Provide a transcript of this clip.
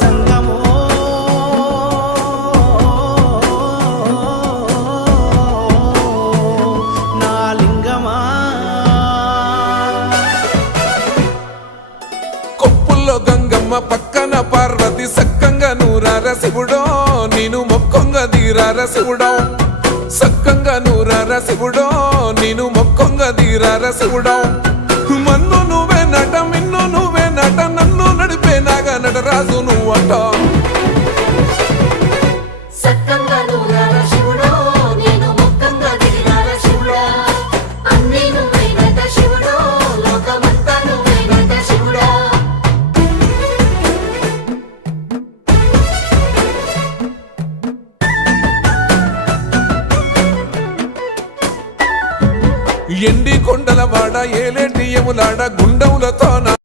జంగమో నా లింగమా కొప్పుల్లో గంగమ్మ పక్కన పార్వతి సక్కంగా నూరార శివుడో నేను మొక్కంగా తీరార శివుడో సక్కంగా నూరార శివుడో నేను మొక్కంగా తీరార శివుడో మన్ను నువ్వే నట మిన్ను నువ్వే నట నన్ను నడిపే నాగా నటరాజు నువ్వట ఎండి కొండల వాడ ఏలేటి యములాడ గుండె